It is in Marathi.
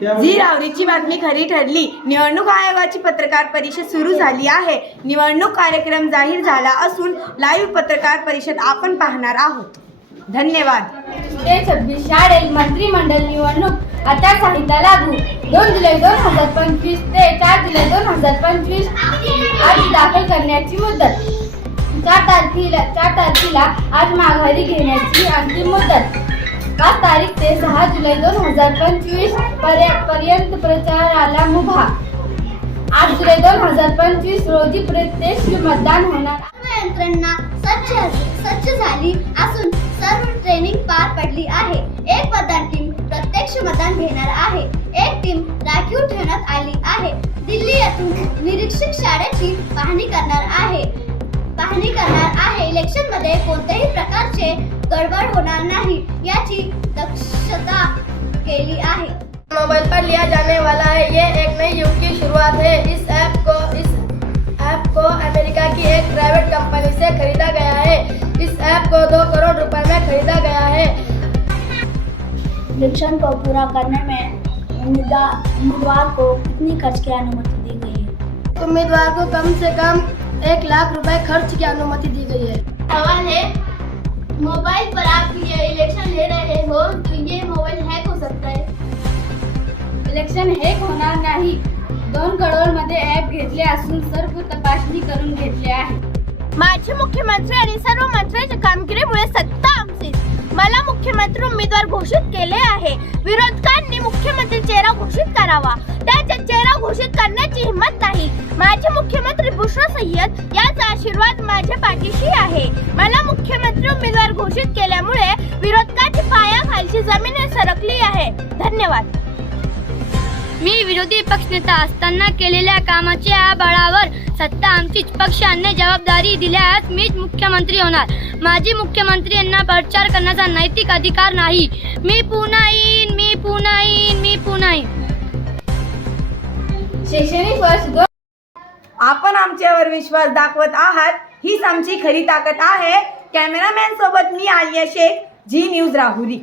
झी राहुरीची बातमी खरी ठरली. निवडणूक आयोगाची पत्रकार परिषद सुरू झाली आहे. निवडणूक कार्यक्रम जाहीर झाला असून लाईव्ह पत्रकार परिषद आपण पाहणार आहोत. धन्यवाद. 26 शाळेत मंत्रिमंडळ निवडणूक आचारसंहिता लागू. 2 जुलै 2025 ते 4 जुलै 2025 अर्ज दाखल करण्याची मुदत. 4 तारखेला आज माघारी घेण्याची अंतिम मुदत. 5 तारीख ते 6 जुलै 2025 पर्यंत प्रचाराला मुभा. 8 जुलै 2025 रोजी प्रत्यक्ष मतदान होणार. यंत्रणा सज्ज झाली असून सर्व ट्रेनिंग पार पडली आहे. एक मतदान टीम प्रत्यक्ष मतदान घेणार आहे. एक टीम राखीव ठेवण्यात आली आहे. दिल्ली येथून निरीक्षक शाळेची पाहणी करणार आहे. इलेक्शन मध्ये कोणत्याही प्रकारचे गडबड होणार नाही याची दक्षता केली आहे. मोबाइल पर लिया जाने वाला है. ये एक नई युग की शुरुआत है. इस ऐप को अमेरिका की एक प्राइवेट कंपनी से खरीदा गया है. इस ऐप को 2 करोड़ रुपए में खरीदा गया है. इलेक्शन को पूरा करने में उम्मीदवार को कितनी खर्च की अनुमति दी गई है? उम्मीदवार को कम से कम 1 लाख रुपए खर्च की अनुमति दी गई है. सवाल है, मोबाइल पर आप ये इलेक्शन ले रहे हो तो ये मोबाइल हैक हो सकता है? इलेक्शन हैक होणार नाही. 2 करोड मध्ये ॲप घेतले असून सर्व तपासणी करून घेतले आहे. माझे मुख्यमंत्री आणि सर्व मंत्र्यांच्या कामगिरीमुळे सत्ता आमचीच. मला मुख्यमंत्री उमेदवार घोषित केले आहे. विरोधकांनी मुख्यमंत्री चेहरा घोषित करावा. त्याचा चेहरा घोषित करण्याची हिंमत नाही. माझे मुख्यमंत्री बुशरा सय्यद याचा आशीर्वाद माझ्या पाठीशी आहे. मला मुख्यमंत्री उमेदवार घोषित केल्यामुळे विरोधकाची पायाखालची जमीन सरकली आहे. धन्यवाद. मी विरोधी पक्षनेता असताना केलेल्या कामाच्या बळावर सत्ता आमचीच. पक्षाने जबाबदारी दिल्यास मीच मुख्यमंत्री होणार. माजी मुख्यमंत्री यांना प्रचार करण्याचा नैतिक अधिकार नाही. मी पुन्हा येईन. शैक्षणिक वर्ष आपण आमच्यावर विश्वास दाखवत आहात हीच आमची खरी ताकद आहे. कॅमेरामॅन सोबत मी आलिया शेख, झी न्यूज राहुरी.